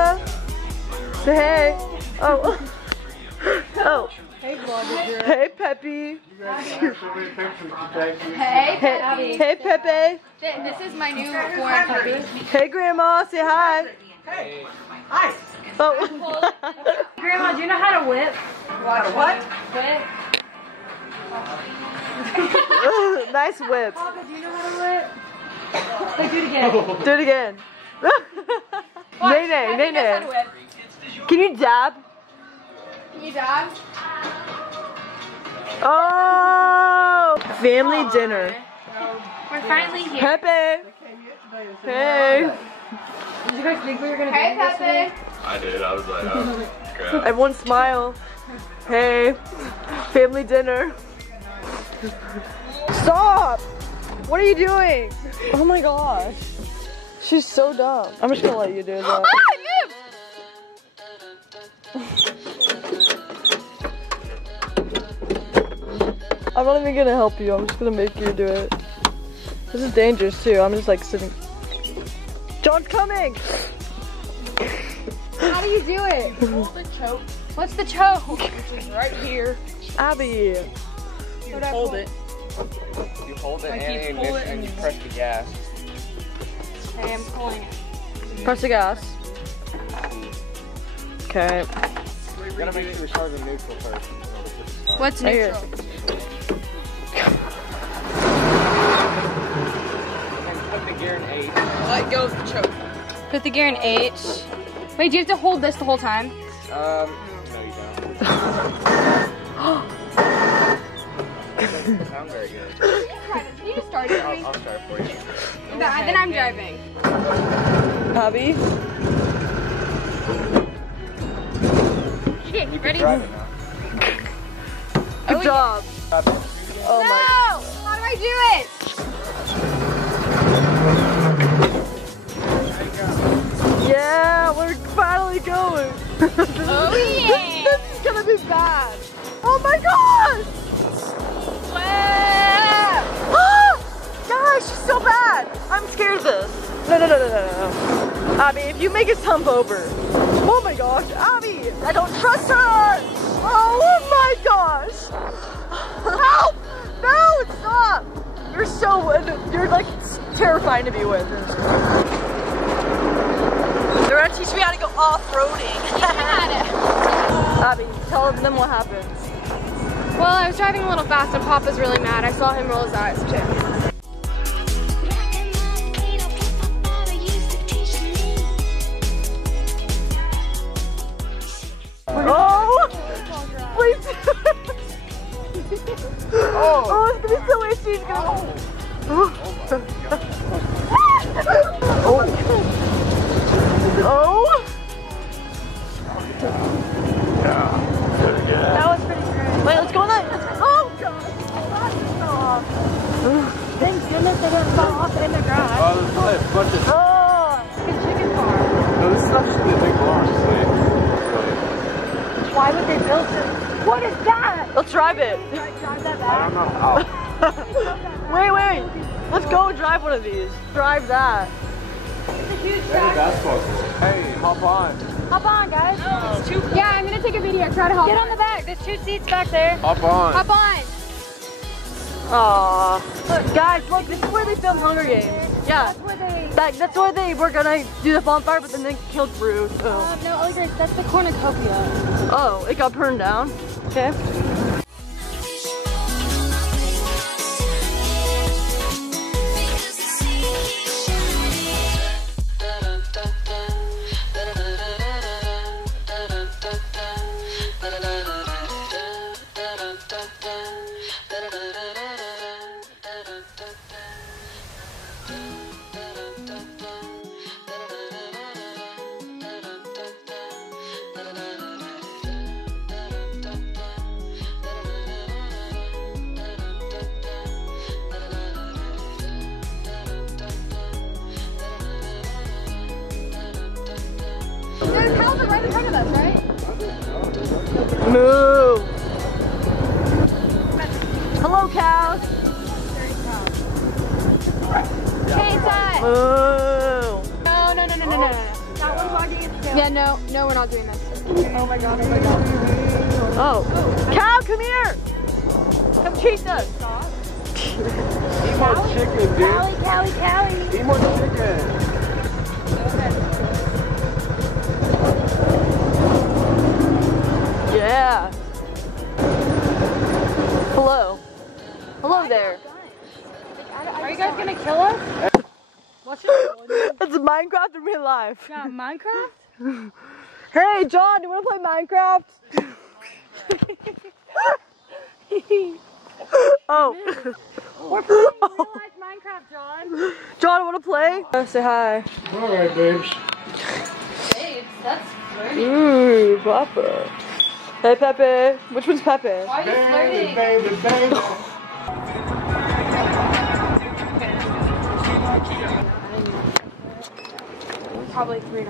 Papa. Say hey. Oh. Oh. Hey, vlogger. Hey, Peppy. Hey, Peppy. Hey, Pepe. This is my new foreign puppy. Hey, Grandma. Say hi. Hey. Hi. Oh. Grandma, do you know how to whip? What? Whip. Nice whip. Papa, do you know how to whip? Hey, do it again. Do it again. Nay, nay, nay, nay. Can you dab? Can you dab? Oh! Family dinner. We're finally here. Pepe. Hey. Did you guys think we were gonna Hey, Pepe. I did. I was like, oh, crap. Everyone smile. Hey. Family dinner. Stop! What are you doing? Oh my gosh. She's so dumb. I'm just gonna let you do that. Ah, I'm not even gonna help you. I'm just gonna make you do it. This is dangerous too. I'm just like sitting. John's coming! How do you do it? Hold the choke. What's the choke? Which is right here. Abby. You hold it. You hold it Like and you the pull it ignition and and you press the gas. Okay, I'm pulling it. Press the gas. Okay. You gotta make sure we start in neutral first. What's Right here. neutral? And put the gear in 8. Let go of the choke. Put the gear in H. Wait, do you have to hold this the whole time? No you don't. Doesn't sound very good. Can you start it? I'll start for you. Then I'm driving. Abby. Okay, ready? Drive it now. Good job. Oh my. No! How do I do it? Yeah, we're finally going. Oh yeah! This is gonna be bad. Oh my gosh! Ah! Guys, she's so bad. I'm scared of this. No. Abby, if you make us hump over. Oh my gosh, Abby! I don't trust her! Oh my gosh! Help! No, stop! You're like terrifying to be with. They're gonna teach me how to go off-roading. Abby, tell them what happens. Well, I was driving a little fast and Papa's really mad. I saw him roll his eyes too. Oh! Please! Oh, it's gonna be so itchy. It's gonna... Oh! That was pretty great. Wait, let's go on that. Oh god! Stop. Thank goodness they didn't fall off in the grass. Oh, there's probably a bunch of... Oh! It's like a chicken farm. No, this is actually a big launch, Why would they build it? What is that? Let's drive it. Drive that I don't back. know how. Wait. Let's go drive one of these. Drive that. It's a huge Hey, track. basketball court. Hey, hop on. Hop on, guys. No, it's too cool. Yeah, I'm gonna take a video. Try to hop. Get on the back. There's 2 seats back there. Hop on. Hop on. Aww. Look, guys, look, this is where they filmed Hunger Games. Yeah. That's where they. That's where they were gonna do the bonfire, but then they killed Bruce. So. No, Grace, that's the cornucopia. Oh, it got burned down. Okay. There's cows are right in front of us, right? Moo. Hello, cows. Hey, Ty. Moo. No. That Yeah, no, we're not doing this. Oh my god, oh my god. Oh. Cow, come here! Come chase us! Eat more chicken, dude. Callie. Eat more chicken. Yeah. Hello. Hello there. Are you guys gonna kill us? That's Minecraft in real life. Yeah, Minecraft? Hey, John, do you want to play Minecraft? Oh. We're playing real life Minecraft, John. John, want to play? Say hi. Alright, babes. Babes, that's flirty. Ooh, Papa. Hey, Pepe. Which one's Pepe? Why are you flirting? Baby. Probably $3.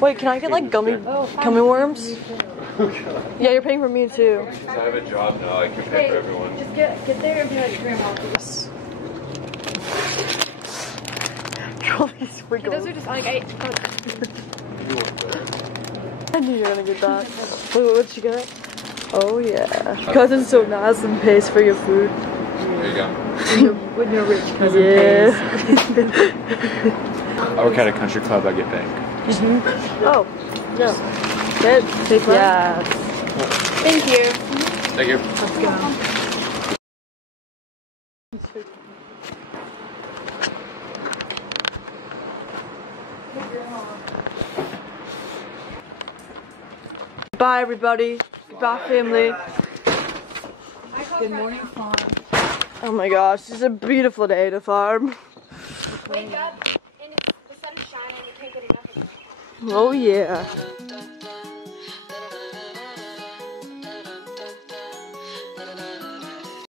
Wait, can I get like gummy worms? Yeah, you're paying for me too. Since I have a job now, I can pay for everyone. Just get there and be like, Grandma. All these sprinkles. Those are just like, I knew you were gonna get that. Wait, what'd you get? Oh yeah. Cousin's so nice and pays for your food. There you go. With no rich cousin pays. I work at a country club, I get paid. Oh, no. Good. Take one? Yeah. thank you. Thank you. Let's go. Bye everybody. Bye family. Good morning, farm. Oh my gosh, this is a beautiful day to farm. Wake up and the sun is shining. You can't get enough of it. Oh yeah.